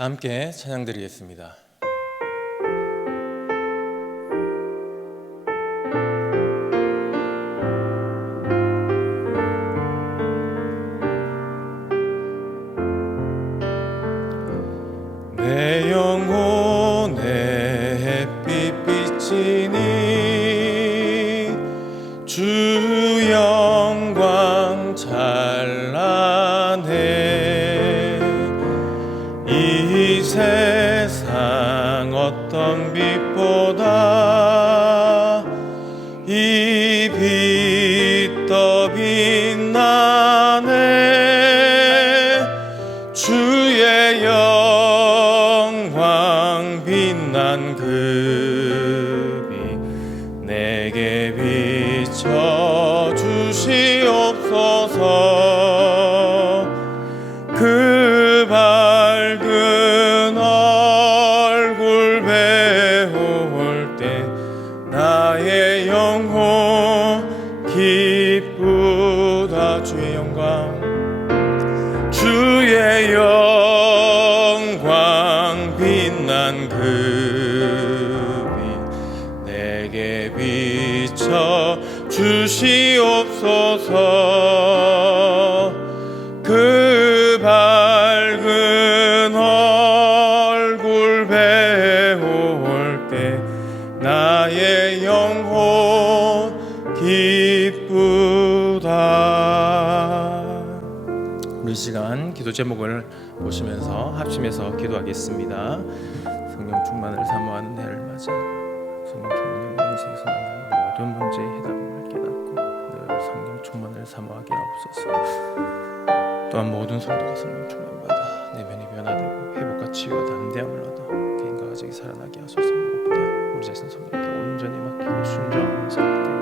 함께 찬양드리겠습니다. 내 영혼의 햇빛 비치니 주 영광 찬란해. 이 세상 어떤 빛보다 이 빛 더 빛나네. 주의 영광 빛난 그 빛 내게 비춰 주시옵소서. 그 밝은 얼굴 배울 때 나의 영혼 기쁘다. 주의 영광, 주의 영광 빛난 그 빛 내게 비춰 주시옵소서. 그 밝은 얼굴 배울 때 나의 영혼 기쁘다. 우리 시간 기도 제목을 보시면서 합심해서 기도하겠습니다. 성령 충만을 사모하는 해를 맞아 성령 충만이 우리 인생에서 만나는 모든 문제의 해답임을 깨닫고 늘 성령 충만을 사모하게 하옵소서. 또한 모든 성도가 성령 충만받아 내면이 변화되고 회복과 치유와 담대함을 얻어 개인과 가정이 살아나게 하소서. 무엇보다 우리 자신 성령께 온전히 맡기고 순종하며 살 때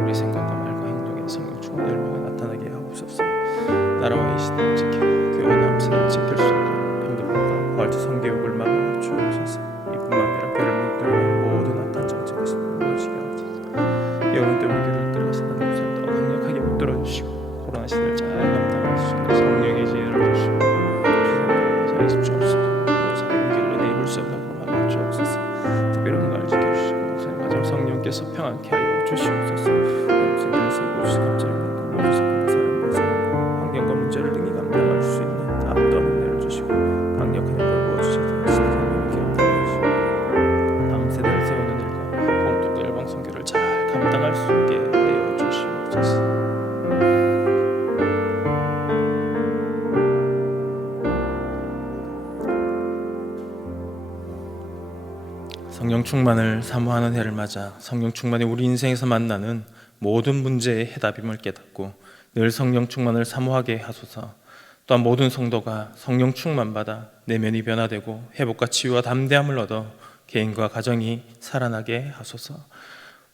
우리 생각과 말과 행동에 성령 충만 열매가 나타나게 하옵소서. 나라와 이 시대를 지키고 교회와 남세를 지킬 수 있도록 병들과 부활체 성교육을 막아 주옵소서. 이뿐만 아니라 교회를 묶들고 모든 악한 정책에서 무너지게 하옵소서. 여론 때문에 교회를 들어가서 나는 것을 더 강력하게 붙들어 주시고 코로나 시대를 잘 감당할 수 있는 성령의 지혜를 주시고 세상에 집중할수록 모사의 공격을 은혜의 물성으로 막아 주옵소서. 특별히 건강을 지켜주시고 목사님 가정 성령께서 평안케 하여 주시옵소서. 생기는 세고 주시 갑자기 모든 사건과 사람과 환경과 문제를 능히 감당할 수 있는 압도한 은혜를 주시고 강력한 힘을 부어주셔서 시대 생명을 기록하게 하시고 다음 세대를 세우는 일과 봉독과 열방 선교를 잘 감당할 수 있게 하여 주시옵소서. 성령 충만을 사모하는 해를 맞아 성령 충만이 우리 인생에서 만나는 모든 문제의 해답임을 깨닫고 늘 성령 충만을 사모하게 하소서. 또한 모든 성도가 성령 충만받아 내면이 변화되고 회복과 치유와 담대함을 얻어 개인과 가정이 살아나게 하소서.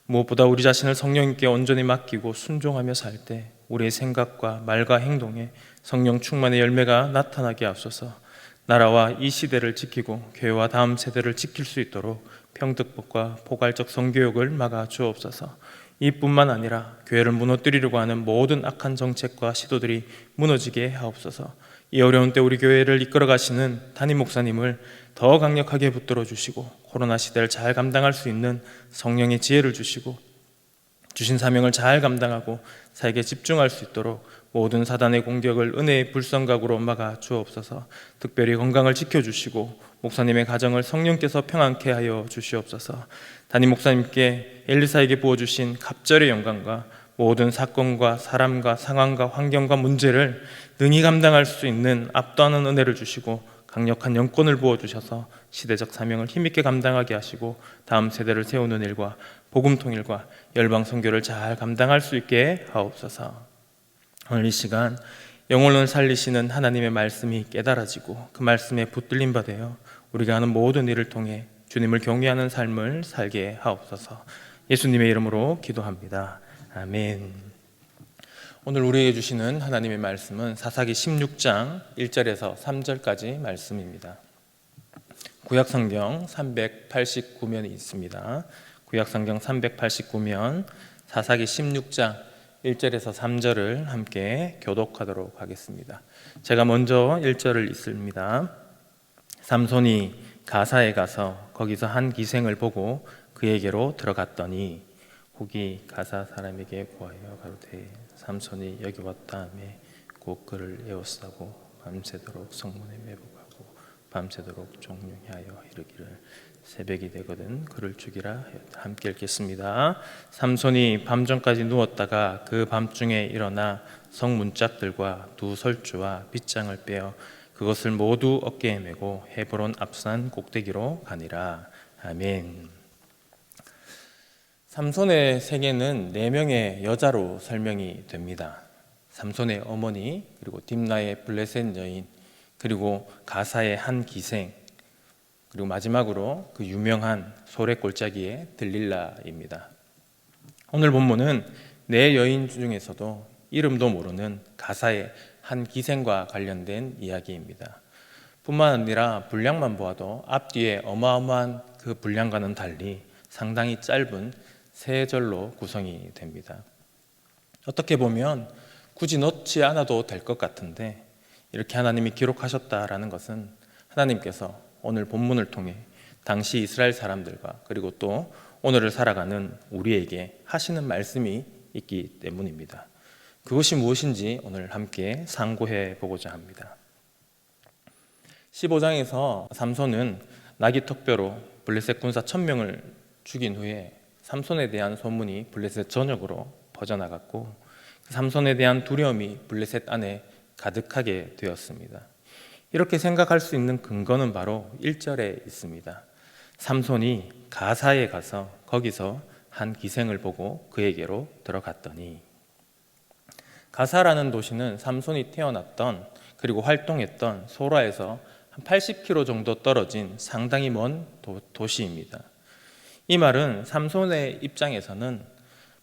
무엇보다 우리 자신을 성령님께 온전히 맡기고 순종하며 살 때 우리의 생각과 말과 행동에 성령 충만의 열매가 나타나게 하소서. 나라와 이 시대를 지키고 교회와 다음 세대를 지킬 수 있도록 평등법과 포괄적 성교육을 막아 주옵소서. 이뿐만 아니라 교회를 무너뜨리려고 하는 모든 악한 정책과 시도들이 무너지게 하옵소서. 이 어려운 때 우리 교회를 이끌어 가시는 담임 목사님을 더 강력하게 붙들어 주시고 코로나 시대를 잘 감당할 수 있는 성령의 지혜를 주시고 주신 사명을 잘 감당하고 사역에 집중할 수 있도록 모든 사단의 공격을 은혜의 불성각으로 막아 주옵소서. 특별히 건강을 지켜주시고 목사님의 가정을 성령께서 평안케 하여 주시옵소서. 담임 목사님께 엘리사에게 부어주신 갑절의 영광과 모든 사건과 사람과 상황과 환경과 문제를 능히 감당할 수 있는 압도하는 은혜를 주시고 강력한 영권을 부어주셔서 시대적 사명을 힘있게 감당하게 하시고 다음 세대를 세우는 일과 복음 통일과 열방 선교를 잘 감당할 수 있게 하옵소서. 오늘 이 시간 영혼을 살리시는 하나님의 말씀이 깨달아지고 그 말씀에 붙들림 받아요 우리가 하는 모든 일을 통해 주님을 경외하는 삶을 살게 하옵소서. 예수님의 이름으로 기도합니다. 아멘. 오늘 우리에게 주시는 하나님의 말씀은 사사기 16장 1절에서 3절까지 말씀입니다. 구약성경 389면이 있습니다. 구약성경 389면 사사기 16장 1절에서 3절을 함께 교독하도록 하겠습니다. 제가 먼저 1절을 읽습니다. 삼손이 가사에 가서 거기서 한 기생을 보고 그에게로 들어갔더니 혹이 가사 사람에게 보하여 가로되 삼손이 여기 왔다하매 곧 그를 에워싸고 밤새도록 성문에 매복하고 밤새도록 종용하여 이르기를 새벽이 되거든 그를 죽이라 하였다. 함께 읽겠습니다. 삼손이 밤전까지 누웠다가 그 밤중에 일어나 성문짝들과 두 설주와 빗장을 빼어 그것을 모두 어깨에 메고 헤브론 앞산 꼭대기로 가니라. 아멘. 삼손의 생애는 4명의 여자로 설명이 됩니다. 삼손의 어머니, 그리고 딥나의 블레셋 여인, 그리고 가사의 한 기생, 그리고 마지막으로 그 유명한 소래골짜기의 들릴라입니다. 오늘 본문은 4여인 중에서도 이름도 모르는 가사의 한 기생과 관련된 이야기입니다. 뿐만 아니라 분량만 보아도 앞뒤에 어마어마한 그 분량과는 달리 상당히 짧은 3절로 구성이 됩니다. 어떻게 보면 굳이 넣지 않아도 될 것 같은데 이렇게 하나님이 기록하셨다라는 것은 하나님께서 오늘 본문을 통해 당시 이스라엘 사람들과 그리고 또 오늘을 살아가는 우리에게 하시는 말씀이 있기 때문입니다. 그것이 무엇인지 오늘 함께 상고해 보고자 합니다. 15장에서 삼손은 나귀 턱뼈로 블레셋 군사 1000명을 죽인 후에 삼손에 대한 소문이 블레셋 전역으로 퍼져나갔고 삼손에 대한 두려움이 블레셋 안에 가득하게 되었습니다. 이렇게 생각할 수 있는 근거는 바로 1절에 있습니다. 삼손이 가사에 가서 거기서 한 기생을 보고 그에게로 들어갔더니, 가사라는 도시는 삼손이 태어났던 그리고 활동했던 소라에서 한 80km 정도 떨어진 상당히 먼 도시입니다. 이 말은 삼손의 입장에서는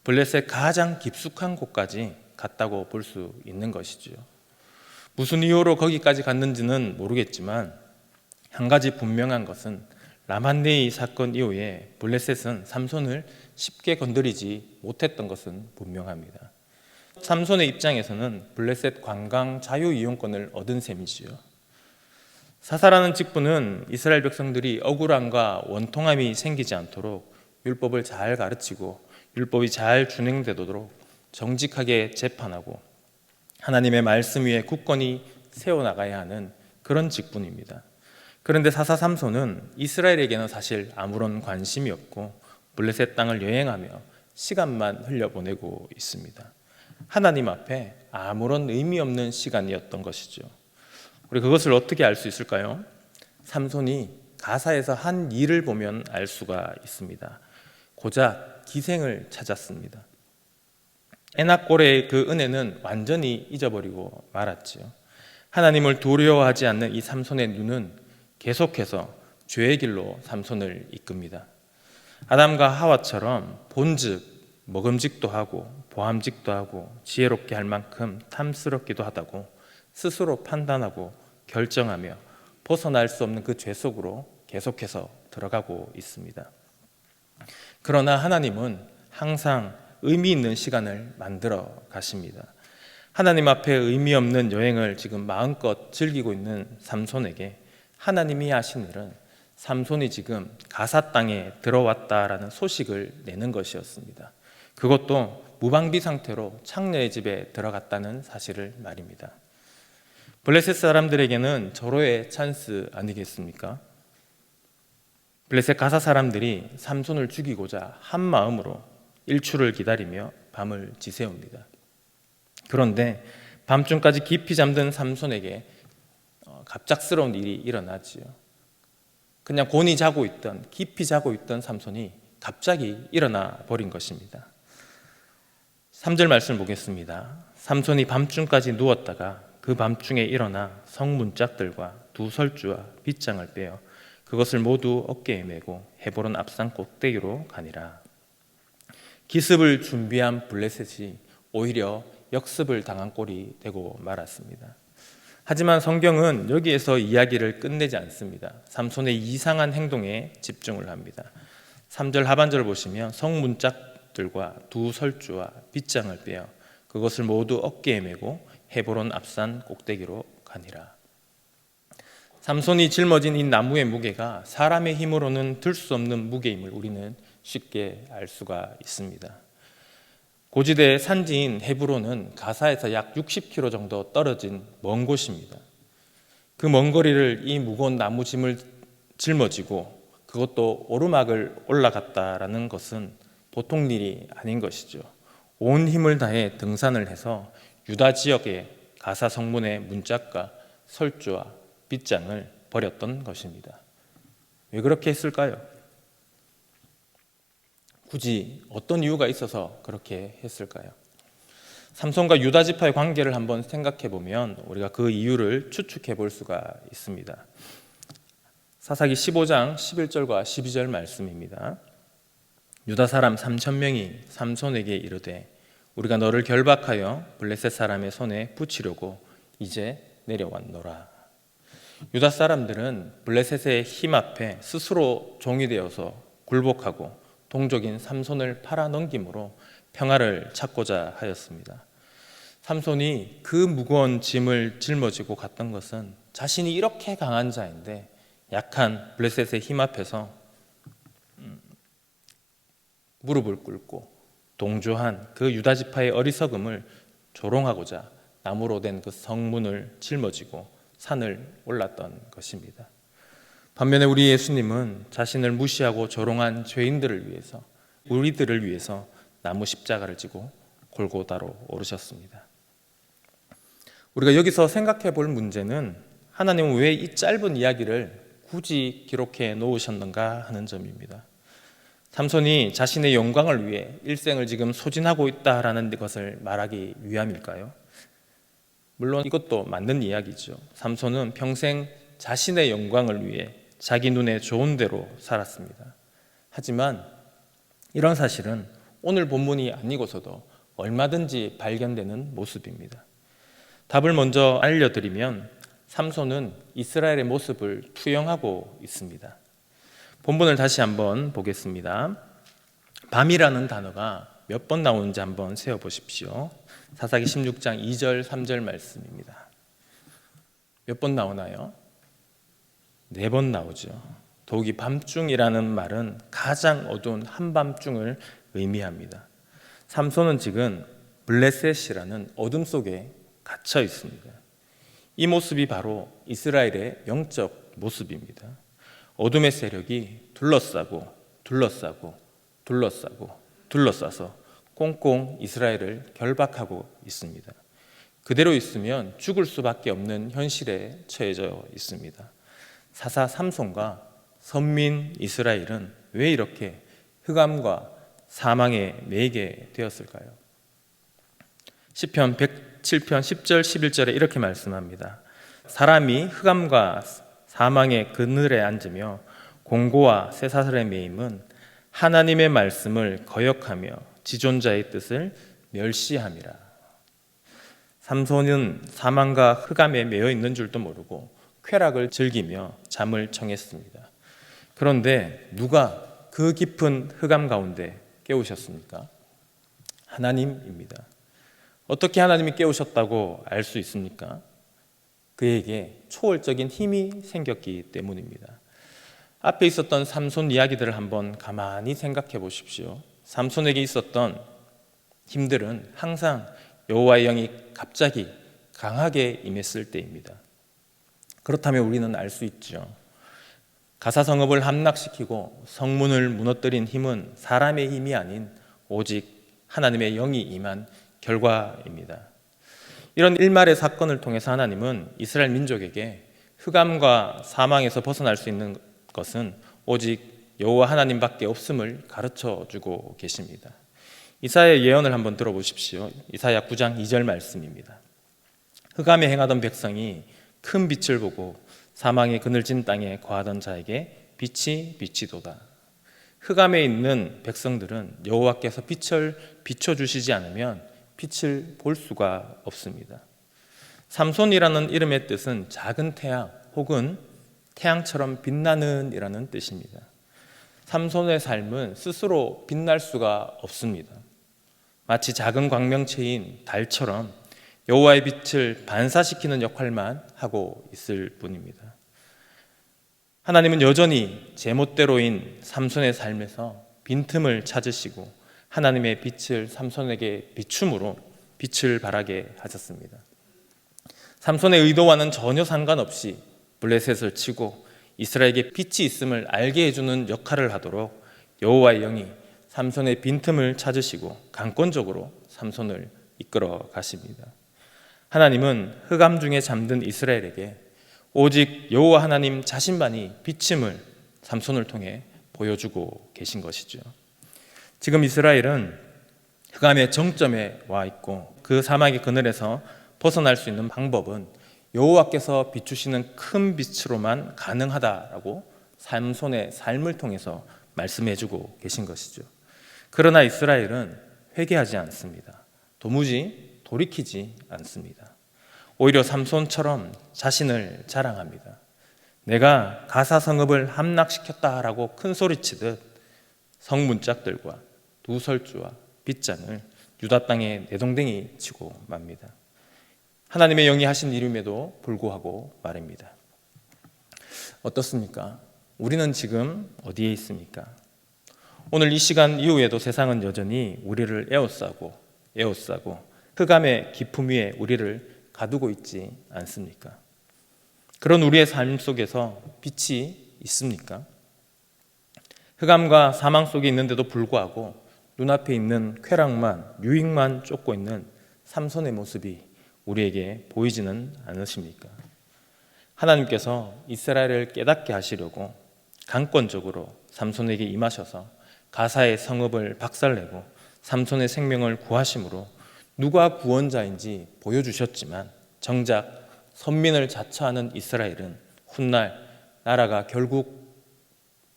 블레셋 가장 깊숙한 곳까지 갔다고 볼 수 있는 것이지요. 무슨 이유로 거기까지 갔는지는 모르겠지만 한 가지 분명한 것은 라만네이 사건 이후에 블레셋은 삼손을 쉽게 건드리지 못했던 것은 분명합니다. 삼손의 입장에서는 블레셋 관광 자유이용권을 얻은 셈이지요. 사사라는 직분은 이스라엘 백성들이 억울함과 원통함이 생기지 않도록 율법을 잘 가르치고 율법이 잘 준행되도록 정직하게 재판하고 하나님의 말씀 위에 굳건히 세워나가야 하는 그런 직분입니다. 그런데 사사 삼손은 이스라엘에게는 사실 아무런 관심이 없고 블레셋 땅을 여행하며 시간만 흘려보내고 있습니다. 하나님 앞에 아무런 의미 없는 시간이었던 것이죠. 우리 그것을 어떻게 알 수 있을까요? 삼손이 가사에서 한 일을 보면 알 수가 있습니다. 고작 기생을 찾았습니다. 에낙골의 그 은혜는 완전히 잊어버리고 말았지요. 하나님을 두려워하지 않는 이 삼손의 눈은 계속해서 죄의 길로 삼손을 이끕니다. 아담과 하와처럼 본즉 먹음직도 하고 보암직도 하고 지혜롭게 할 만큼 탐스럽기도 하다고 스스로 판단하고 결정하며 벗어날 수 없는 그 죄 속으로 계속해서 들어가고 있습니다. 그러나 하나님은 항상 의미 있는 시간을 만들어 가십니다. 하나님 앞에 의미 없는 여행을 지금 마음껏 즐기고 있는 삼손에게 하나님이 하신 일은 삼손이 지금 가사 땅에 들어왔다라는 소식을 내는 것이었습니다. 그것도 무방비 상태로 창녀의 집에 들어갔다는 사실을 말입니다. 블레셋 사람들에게는 절호의 찬스 아니겠습니까? 블레셋 가사 사람들이 삼손을 죽이고자 한 마음으로 일출을 기다리며 밤을 지새웁니다. 그런데 밤중까지 깊이 잠든 삼손에게 갑작스러운 일이 일어나지요. 그냥 곤히 자고 있던, 깊이 자고 있던 삼손이 갑자기 일어나 버린 것입니다. 3절 말씀을 보겠습니다. 삼손이 밤중까지 누웠다가 그 밤중에 일어나 성문짝들과 두 설주와 빗장을 빼어 그것을 모두 어깨에 메고 헤브론 앞산 꼭대기로 가니라. 기습을 준비한 블레셋이 오히려 역습을 당한 꼴이 되고 말았습니다. 하지만 성경은 여기에서 이야기를 끝내지 않습니다. 삼손의 이상한 행동에 집중을 합니다. 3절 하반절을 보시면 성문짝들과 두 설주와 빗장을 빼어 그것을 모두 어깨에 메고 헤브론 앞산 꼭대기로 가니라. 삼손이 짊어진 이 나무의 무게가 사람의 힘으로는 들 수 없는 무게임을 우리는 쉽게 알 수가 있습니다. 고지대의 산지인 헤브론은 가사에서 약 60km 정도 떨어진 먼 곳입니다. 그 먼 거리를 이 무거운 나무 짐을 짊어지고 그것도 오르막을 올라갔다라는 것은 보통 일이 아닌 것이죠. 온 힘을 다해 등산을 해서 유다 지역의 가사 성문의 문짝과 설주와 빗장을 버렸던 것입니다. 왜 그렇게 했을까요? 굳이 어떤 이유가 있어서 그렇게 했을까요? 삼손과 유다 지파의 관계를 한번 생각해 보면 우리가 그 이유를 추측해 볼 수가 있습니다. 사사기 15장 11절과 12절 말씀입니다. 유다 사람 3,000명이 삼손에게 이르되 우리가 너를 결박하여 블레셋 사람의 손에 붙이려고 이제 내려왔노라. 유다 사람들은 블레셋의 힘 앞에 스스로 종이 되어서 굴복하고 동족인 삼손을 팔아넘김으로 평화를 찾고자 하였습니다. 삼손이 그 무거운 짐을 짊어지고 갔던 것은 자신이 이렇게 강한 자인데 약한 블레셋의 힘 앞에서 무릎을 꿇고 동조한 그 유다 지파의 어리석음을 조롱하고자 나무로 된 그 성문을 짊어지고 산을 올랐던 것입니다. 반면에 우리 예수님은 자신을 무시하고 조롱한 죄인들을 위해서, 우리들을 위해서 나무 십자가를 지고 골고다로 오르셨습니다. 우리가 여기서 생각해 볼 문제는 하나님은 왜 이 짧은 이야기를 굳이 기록해 놓으셨는가 하는 점입니다. 삼손이 자신의 영광을 위해 일생을 지금 소진하고 있다라는 것을 말하기 위함일까요? 물론 이것도 맞는 이야기죠. 삼손은 평생 자신의 영광을 위해 자기 눈에 좋은 대로 살았습니다. 하지만 이런 사실은 오늘 본문이 아니고서도 얼마든지 발견되는 모습입니다. 답을 먼저 알려드리면 삼손은 이스라엘의 모습을 투영하고 있습니다. 본문을 다시 한번 보겠습니다. 밤이라는 단어가 몇 번 나오는지 한번 세어보십시오. 사사기 16장 2절 3절 말씀입니다. 몇 번 나오나요? 4번 나오죠. 더욱이 밤중이라는 말은 가장 어두운 한밤중을 의미합니다. 삼손은 지금 블레셋이라는 어둠 속에 갇혀 있습니다. 이 모습이 바로 이스라엘의 영적 모습입니다. 어둠의 세력이 둘러싸고 둘러싸서 꽁꽁 이스라엘을 결박하고 있습니다. 그대로 있으면 죽을 수밖에 없는 현실에 처해져 있습니다. 사사 삼손과 선민 이스라엘은 왜 이렇게 흑암과 사망에 매이게 되었을까요? 시편 107편 10절 11절에 이렇게 말씀합니다. 사람이 흑암과 사망의 그늘에 앉으며 공고와 쇠사슬의 매임은 하나님의 말씀을 거역하며 지존자의 뜻을 멸시함이라. 삼손은 사망과 흑암에 매여 있는 줄도 모르고 쾌락을 즐기며 잠을 청했습니다. 그런데 누가 그 깊은 흑암 가운데 깨우셨습니까? 하나님입니다. 어떻게 하나님이 깨우셨다고 알 수 있습니까? 그에게 초월적인 힘이 생겼기 때문입니다. 앞에 있었던 삼손 이야기들을 한번 가만히 생각해 보십시오. 삼손에게 있었던 힘들은 항상 여호와의 영이 갑자기 강하게 임했을 때입니다. 그렇다면 우리는 알 수 있죠. 가사 성읍을 함락시키고 성문을 무너뜨린 힘은 사람의 힘이 아닌 오직 하나님의 영이 임한 결과입니다. 이런 일말의 사건을 통해서 하나님은 이스라엘 민족에게 흑암과 사망에서 벗어날 수 있는 것은 오직 여호와 하나님밖에 없음을 가르쳐주고 계십니다. 이사야의 예언을 한번 들어보십시오. 이사야 9장 2절 말씀입니다. 흑암에 행하던 백성이 큰 빛을 보고 사망의 그늘진 땅에 거하던 자에게 빛이 비치도다. 흑암에 있는 백성들은 여호와께서 빛을 비춰주시지 않으면 빛을 볼 수가 없습니다. 삼손이라는 이름의 뜻은 작은 태양 혹은 태양처럼 빛나는 이라는 뜻입니다. 삼손의 삶은 스스로 빛날 수가 없습니다. 마치 작은 광명체인 달처럼 여호와의 빛을 반사시키는 역할만 하고 있을 뿐입니다. 하나님은 여전히 제멋대로인 삼손의 삶에서 빈틈을 찾으시고 하나님의 빛을 삼손에게 비춤으로 빛을 발하게 하셨습니다. 삼손의 의도와는 전혀 상관없이 블레셋을 치고 이스라엘에게 빛이 있음을 알게 해주는 역할을 하도록 여호와의 영이 삼손의 빈틈을 찾으시고 강권적으로 삼손을 이끌어 가십니다. 하나님은 흑암 중에 잠든 이스라엘에게 오직 여호와 하나님 자신만이 빛임을 삼손을 통해 보여주고 계신 것이죠. 지금 이스라엘은 흑암의 정점에 와 있고 그 사막의 그늘에서 벗어날 수 있는 방법은 여호와께서 비추시는 큰 빛으로만 가능하다라고 삼손의 삶을 통해서 말씀해주고 계신 것이죠. 그러나 이스라엘은 회개하지 않습니다. 도무지 돌이키지 않습니다. 오히려 삼손처럼 자신을 자랑합니다. 내가 가사 성읍을 함락시켰다라고 큰 소리치듯 성문짝들과 두설주와 빗장을 유다 땅에 내동댕이 치고 맙니다. 하나님의 영이 하신 일임에도 불구하고 말입니다. 어떻습니까? 우리는 지금 어디에 있습니까? 오늘 이 시간 이후에도 세상은 여전히 우리를 에워싸고 흑암의 깊음 위에 우리를 가두고 있지 않습니까? 그런 우리의 삶 속에서 빛이 있습니까? 흑암과 사망 속에 있는데도 불구하고 눈앞에 있는 쾌락만, 유익만 쫓고 있는 삼손의 모습이 우리에게 보이지는 않으십니까? 하나님께서 이스라엘을 깨닫게 하시려고 강권적으로 삼손에게 임하셔서 가사의 성읍을 박살내고 삼손의 생명을 구하심으로 누가 구원자인지 보여주셨지만 정작 선민을 자처하는 이스라엘은 훗날 나라가 결국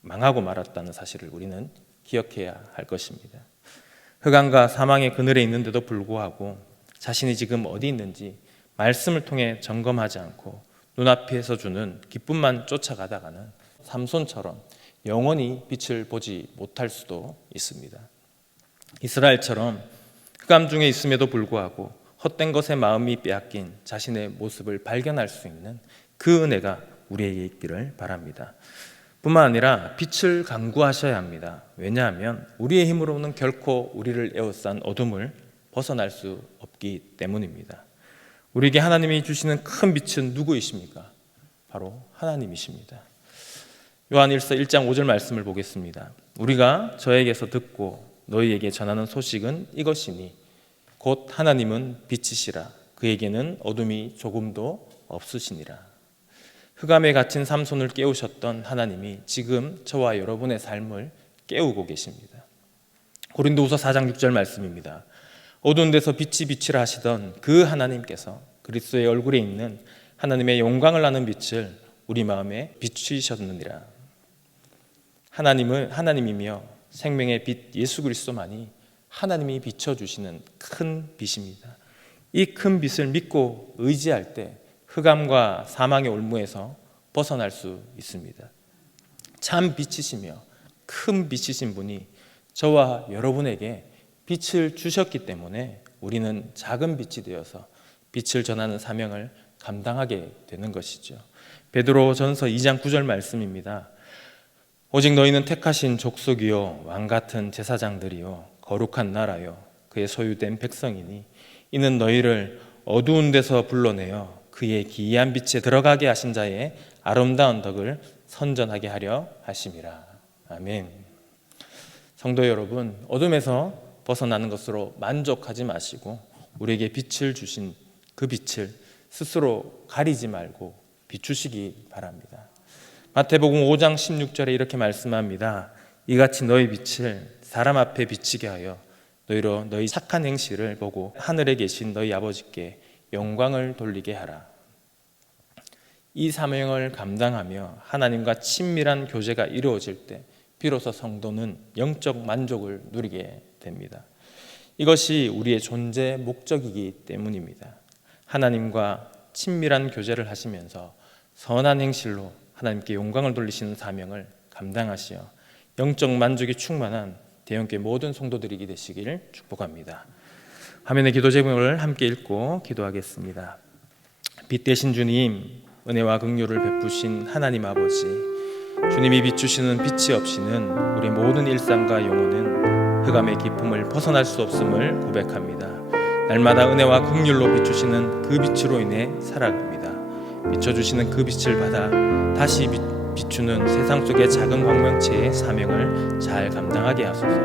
망하고 말았다는 사실을 우리는 기억해야 할 것입니다. 흑암과 사망의 그늘에 있는데도 불구하고 자신이 지금 어디 있는지 말씀을 통해 점검하지 않고 눈앞에서 주는 기쁨만 쫓아가다가는 삼손처럼 영원히 빛을 보지 못할 수도 있습니다. 이스라엘처럼 흑암 중에 있음에도 불구하고 헛된 것에 마음이 빼앗긴 자신의 모습을 발견할 수 있는 그 은혜가 우리에게 있기를 바랍니다. 뿐만 아니라 빛을 강구하셔야 합니다. 왜냐하면 우리의 힘으로는 결코 우리를 에워싼 어둠을 벗어날 수 없기 때문입니다. 우리에게 하나님이 주시는 큰 빛은 누구이십니까? 바로 하나님이십니다. 요한일서 1장 5절 말씀을 보겠습니다. 우리가 저에게서 듣고 너희에게 전하는 소식은 이것이니 곧 하나님은 빛이시라 그에게는 어둠이 조금도 없으시니라. 흑암에 갇힌 삼손을 깨우셨던 하나님이 지금 저와 여러분의 삶을 깨우고 계십니다. 고린도후서 4장 6절 말씀입니다. 어두운 데서 빛이 비치라 하시던 그 하나님께서 그리스도의 얼굴에 있는 하나님의 영광을 아는 빛을 우리 마음에 비추셨느니라. 하나님이며 생명의 빛 예수 그리스도만이 하나님이 비춰주시는 큰 빛입니다. 이 큰 빛을 믿고 의지할 때 흑암과 사망의 올무에서 벗어날 수 있습니다. 참 빛이시며 큰 빛이신 분이 저와 여러분에게 빛을 주셨기 때문에 우리는 작은 빛이 되어서 빛을 전하는 사명을 감당하게 되는 것이죠. 베드로전서 2장 9절 말씀입니다. 오직 너희는 택하신 족속이요 왕 같은 제사장들이요 거룩한 나라요 그의 소유된 백성이니 이는 너희를 어두운 데서 불러내어 그의 기이한 빛에 들어가게 하신 자의 아름다운 덕을 선전하게 하려 하심이라. 아멘. 성도 여러분, 어둠에서 벗어나는 것으로 만족하지 마시고 우리에게 빛을 주신 그 빛을 스스로 가리지 말고 비추시기 바랍니다. 마태복음 5장 16절에 이렇게 말씀합니다. 이같이 너희 빛을 사람 앞에 비치게 하여 너희로 너희 착한 행실을 보고 하늘에 계신 너희 아버지께 영광을 돌리게 하라. 이 사명을 감당하며 하나님과 친밀한 교제가 이루어질 때 비로소 성도는 영적 만족을 누리게 됩니다. 이것이 우리의 존재 목적이기 때문입니다. 하나님과 친밀한 교제를 하시면서 선한 행실로 하나님께 영광을 돌리시는 사명을 감당하시어 영적 만족이 충만한 대형교회 모든 성도들이 되시길 축복합니다. 화면의 기도 제목을 함께 읽고 기도하겠습니다. 빛 대신 주님, 은혜와 긍휼을 베푸신 하나님 아버지, 주님이 비추시는 빛이 없이는 우리 모든 일상과 영혼은 흑암의 깊음을 벗어날 수 없음을 고백합니다. 날마다 은혜와 긍휼로 비추시는 그 빛으로 인해 살아갑니다. 비춰주시는 그 빛을 받아 다시 비추는 세상 속의 작은 광명체의 사명을 잘 감당하게 하소서.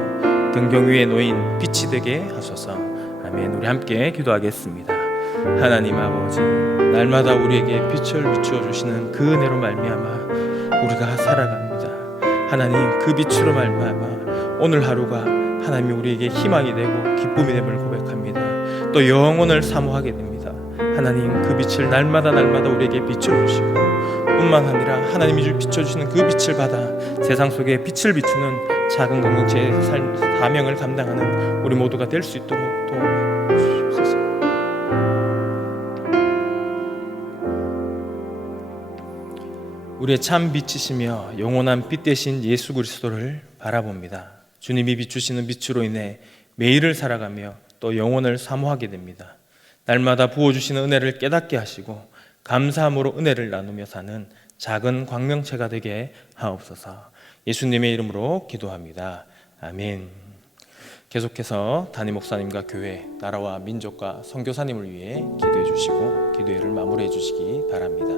등경 위에 놓인 빛이 되게 하소서. 아멘. 우리 함께 기도하겠습니다. 하나님 아버지, 날마다 우리에게 빛을 비추어 주시는 그 은혜로 말미암아 우리가 살아갑니다. 하나님, 그 빛으로 말미암아 오늘 하루가 하나님이 우리에게 희망이 되고 기쁨이 됨을 고백합니다. 또 영혼을 사모하게 됩니다. 하나님, 그 빛을 날마다 우리에게 비춰주시고 뿐만 아니라 하나님이 비춰주시는 그 빛을 받아 세상 속에 빛을 비추는 작은 공동체의 사명을 감당하는 우리 모두가 될 수 있도록 도와주시옵소서. 우리의 참 빛이시며 영원한 빛 되신 예수 그리스도를 바라봅니다. 주님이 비추시는 빛으로 인해 매일을 살아가며 또 영혼을 사모하게 됩니다. 날마다 부어주시는 은혜를 깨닫게 하시고 감사함으로 은혜를 나누며 사는 작은 광명체가 되게 하옵소서. 예수님의 이름으로 기도합니다. 아멘. 계속해서 담임 목사님과 교회, 나라와 민족과 선교사님을 위해 기도해 주시고 기도회를 마무리해 주시기 바랍니다.